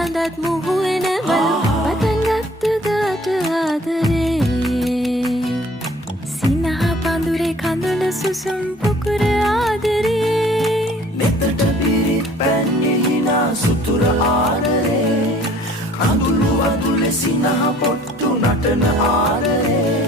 හඳත් මුහුවෙනවලු පටන් ගත්ත දාට ආදරේ සිනහ පඳුරේ කඳුළු සුසුම් පුකුර ආදරේ නෙතට පිරිත් පැන්නේ හිනා සුතුර ආදරේ කඳුළු අඳුලේ සිනහ පොට්ටු නටන ආදරේ